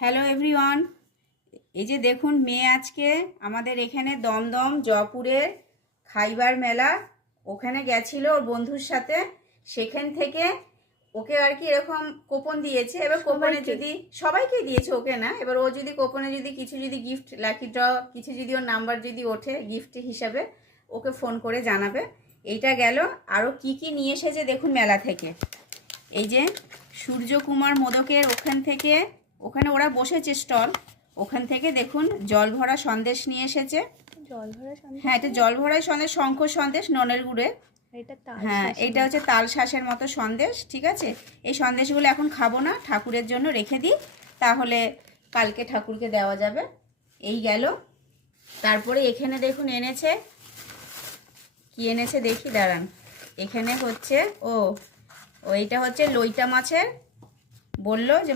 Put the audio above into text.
Hello everyone, এই যে দেখুন মেয়ে আজকে আমাদের এখানে দমদম জয়পুরের খাইবার মেলা ওখানে গেছিল ওর বন্ধুর সাথে। সেখান থেকে ওকে আর কি এরকম কুপন দিয়েছে। এবার কুপনে যদি সবাইকে দিয়েছে, ওকে না, এবার ও যদি কুপনে যদি কিছু যদি গিফট লাকি ড্র কিছু যদি ওর নাম্বার যদি ওঠে গিফট হিসাবে ওকে ফোন করে জানাবে। এইটা গেল। আরও কি কি নিয়ে এসেছে দেখুন মেলা থেকে। এই যে সূর্যকুমার মোদকের ওখান থেকে, ওখানে ওরা বসেছে স্টল, ওখান থেকে দেখুন জল ভরা সন্দেশ নিয়ে এসেছে। জল ভরা সন্দেশ? হ্যাঁ, এটা জল ভরা সন্দেশ, শঙ্খ সন্দেশ ননের গুড়ে। হ্যাঁ, এটা হচ্ছে তাল শাঁসের মতো সন্দেশ। ঠিক আছে, এই সন্দেশগুলো এখন খাবো না, ঠাকুরের জন্য রেখে দিই, তাহলে কালকে ঠাকুরকে দেওয়া যাবে। এই গেল। তারপরে এখানে দেখুন এনেছে, কি এনেছে দেখি দাঁড়ান। এখানে হচ্ছে এইটা হচ্ছে লইটা মাছের, বললো যে